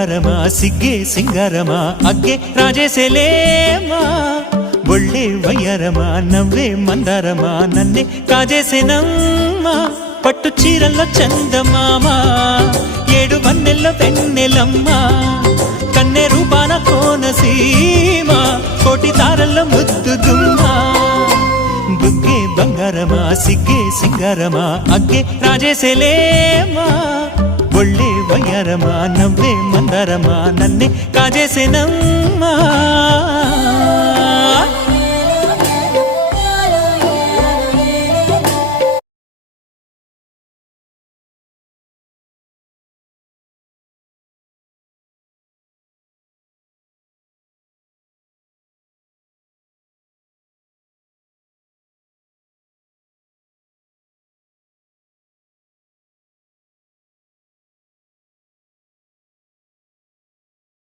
బంగారమా సిగ్గే సింగారమా అగ్గే రాజేసేలేమా ఒళ్ళే వయ్యారమా నవ్వే మందారమా నన్నే కాజేసేనమ్మా పట్టు చీరల్లో చందమామా ఏడు వన్నెల్లో వెన్నెలమ్మా కన్నె రూపాన కోనసీమ కోటి తారల్లో ముద్దుదుమ్మా బుగ్గే బంగారమా సిగ్గే సింగారమా అగ్గే రాజేసేలేమా ఒళ్ళే వయ్యారమా నవ్వే మందారమా నన్నే కాజేసేనమ్మా